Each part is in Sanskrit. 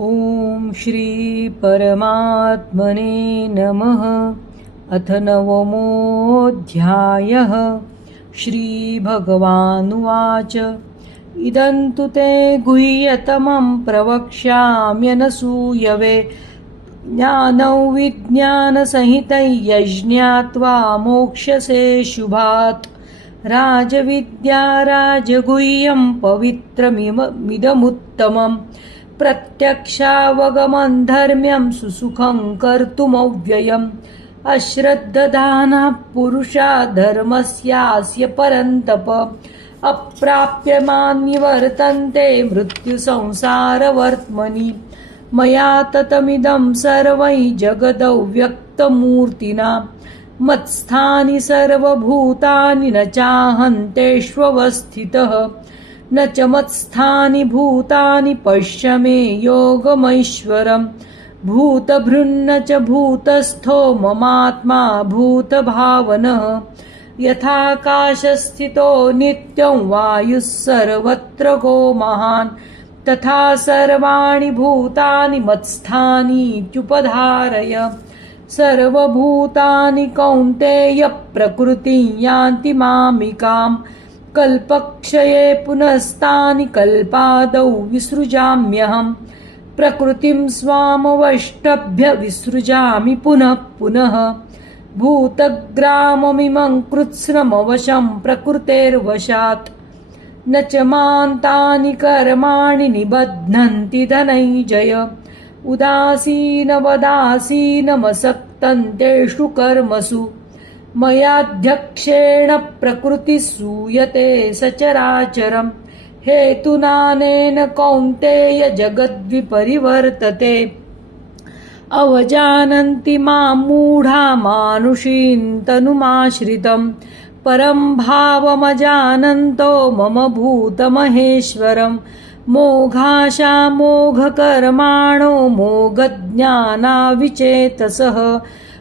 ॐ श्री परमात्मने नमः। अथ नवमोऽध्यायः। श्रीभगवानुवाच इदं तु ते गुह्यतमं प्रवक्ष्याम्यनसूयवे ज्ञानौ विज्ञानसहितं यज्ञात्वा मोक्ष्यसे शुभात्। राजविद्या राजगुह्यं पवित्रमिदमुत्तमम् प्रत्यक्षावगमं धर्म्यं सुसुखं कर्तुमव्ययम्। अश्रद्धदानः पुरुषा धर्मस्यास्य परन्तप अप्राप्यमान्निवर्तन्ते मृत्युसंसारवर्त्मनि। मया ततमिदं सर्वं जगदव्यक्तमूर्तिना मत्स्थानि सर्वभूतानि न चाहन्तेष्वस्थितः न च मत्स्थानि भूतानि पश्य मे योगमैश्वरम्। भूतभृन्न च भूतस्थो ममात्मा भूतभावनः। यथाकाशस्थितो नित्यं वायुः सर्वत्र गो महान् तथा सर्वाणि भूतानि मत्स्थानीत्युपधारय। सर्वभूतानि कौन्तेय प्रकृतिं यान्ति मामिकाम्। कल्पक्षये पुनस्तानि कल्पादौ विसृजाम्यहम्। प्रकृतिं स्वामवष्टभ्य विसृजामि पुनः पुनः। भूतग्राममिमं कृत्स्नमवशं प्रकृतेर्वशात् न च मान्तानि कर्माणि निबध्नन्ति धनञ्जय। उदासीनवदासीनमसक्तं तेषु कर्मसु मयाध्यक्षेण प्रकृतिः सूयते सचराचरम्। हेतुनानेन कौन्तेय जगद्विपरिवर्तते। अवजानन्ति मां मूढा मानुषीं तनुमाश्रितं परं भावमजानन्तो मम भूतमहेश्वरम्। मोघाशा मोघकर्माणो मोघज्ञानाविचेतसः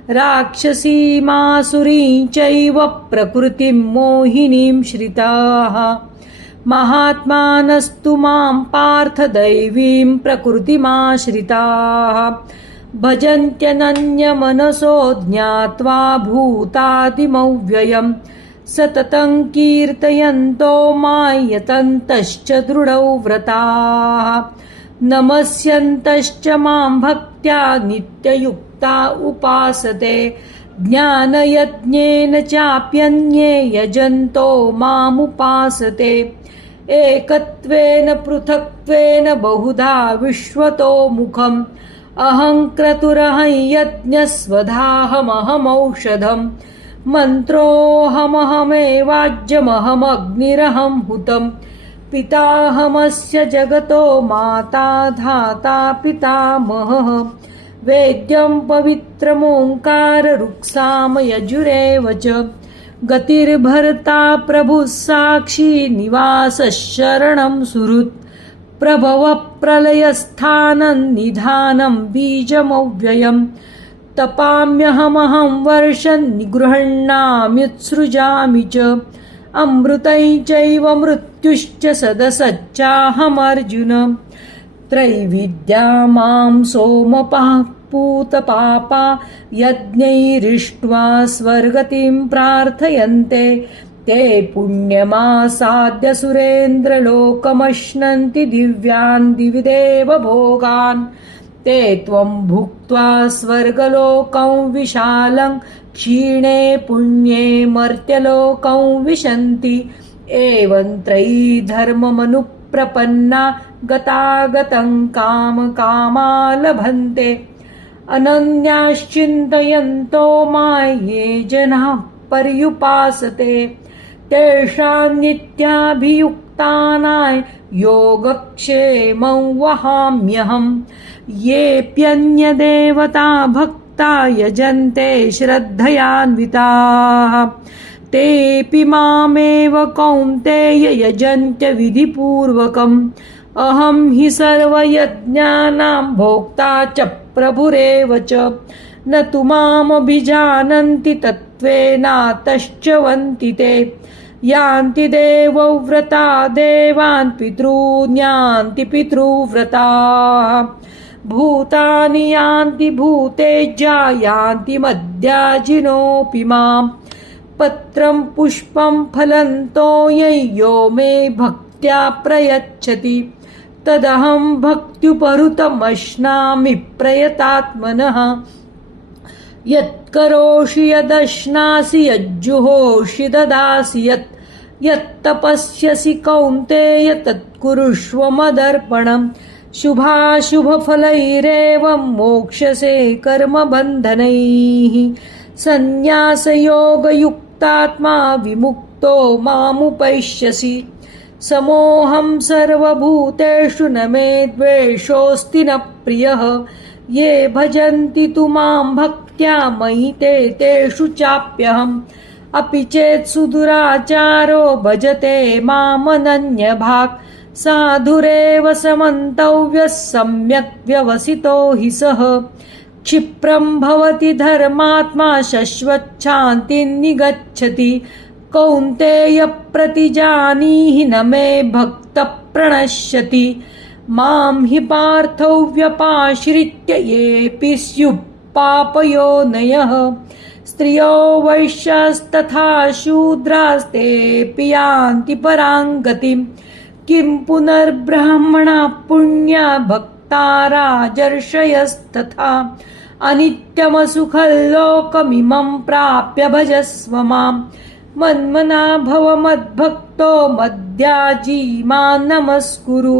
राक्षसीमासुरीं चैव प्रकृतिं मोहिनीं श्रिताः। महात्मानस्तु मां पार्थ दैवीं प्रकृतिमाश्रिताः। भजन्त्यनन्यमनसो ज्ञात्वा भूतादिमव्ययम् सततं कीर्तयन्तो मां यतन्तश्च दृढौ व्रताः। नमस्यन्तश्च मां भक्त्या नित्ययुक्ता उपासते। ज्ञानयज्ञेन चाप्यन्ये यजन्तो मामुपासते। एकत्वेन पृथक्त्वेन बहुधा विश्वतो मुखम्। अहं क्रतुरहं यज्ञस्वधाहमहमौषधम्। मन्त्रोऽहमहमेवाज्यमहमग्निरहं हुतम्। पिताहमस्य जगतो माता धाता पितामहः। वेद्यं पवित्रमोङ्काररुक्सामयजुरेव च। गतिर्भर्ता प्रभुः साक्षी निवासः शरणं सुहृत्। प्रभवः प्रलयस्थानं निधानं बीजमव्ययम्। तपाम्यहमहं वर्षं निगृह्णाम्युत्सृजामि च। अमृतं चैव मृत्युश्च सदसच्चाहमर्जुन। त्रैविद्या मां सोमपः पूतपापा यज्ञैरिष्ट्वा स्वर्गतिं प्रार्थयन्ते। ते पुण्यमासाद्य सुरेन्द्रलोकमश्नन्ति दिव्यान् दिवि देवभोगान्। ते त्वं भुक्त्वा स्वर्गलोकं विशालं क्षीणे पुण्ये मर्त्यलोकं विशन्ति। एवं त्रयी धर्ममनुप्रपन्ना गतागतं कामकामा लभन्ते। अनन्याश्चिन्तयन्तो मां ये जनाः पर्युपासते। तेषां नित्याभियुक्तानां योगक्षेमं वहाम्यहम्। येऽप्यन्यदेवता भक्ता यजन्ते श्रद्धयान्विताः तेऽपि मामेव कौन्तेय यजन्त्य विधिपूर्वकम्। अहं हि सर्वयज्ञानां भोक्ता च प्रभुरेव च। न तु मामभिजानन्ति तत्त्वेनातश्च वन्ति ते। यान्ति देवव्रता देवान् पितॄन् यान्ति पितृव्रताः भूतानि यान्ति भूतेज्या यान्ति मद्याजिनोऽपि माम् पत्रं पुष्पं फलं तोयं मे भक्त्या प्रयच्छति तदहं भक्त्युपहृतमश्नामि प्रयतात्मनः यत्करोषि यदश्नासि यज्जुहोषि ददासि यत्तपस्यसि कौन्तेय तत्कुरुष्व मदर्पणम् शुभाशुभफलैरेवं मोक्षसे कर्मबन्धनैः सन्न्यासयोगयुक्तात्मा विमुक्तो मामुपैष्यसि समोऽहं सर्वभूतेषु न मे द्वेषोऽस्ति न प्रियः ये भजन्ति तु मां भक्त्या मयि तेषु चाप्यहम् अपि चेत् सुदुराचारो भजते मामनन्यभाक् साधुरेव समन्तव्यः सम्यक् व्यवसितो हि सः क्षिप्रं भवति धर्मात्मा शश्वच्छान्तिं निगच्छति कौन्तेय प्रतिजानीहि न मे भक्तः प्रणश्यति मां हि पार्थौ व्यपाश्रित्य येऽपि स्युः पापयोनयः स्त्रियो वैश्यास्तथा शूद्रास्तेऽपि यान्ति परां गतिम् किं पुनर्ब्रह्मणा पुण्या भक्ता राजर्षयस्तथा अनित्यमसुखल्लोकमिमं प्राप्य भजस्व माम् मन्मना भव मद्भक्तो मद्याजी मां नमस्कुरु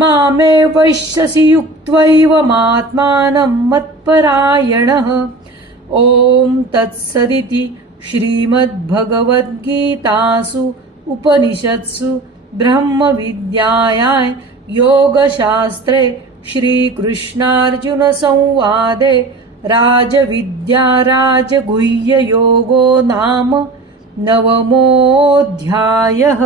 मामे वैश्यसि युक्त्वैव मात्मानं मत्परायणः ॐ तत्सदिति श्रीमद्भगवद्गीतासु उपनिषत्सु ब्रह्मविद्यायां योगशास्त्रे श्रीकृष्णार्जुनसंवादे राजविद्या राजगुह्ययोगो नाम 9मोऽध्यायः।